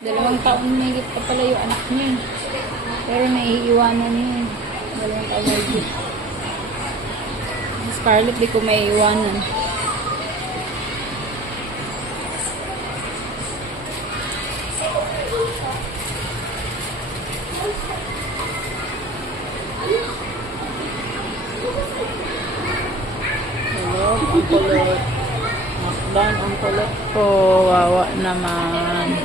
2 taon may higit pa pala yung anak niya. Pero naiiwanan niya. 2 taon may higit. Scarlett, di ko maiiwanan. Hello, ang kulot. Knockdown ang kulot ko. Wawa naman.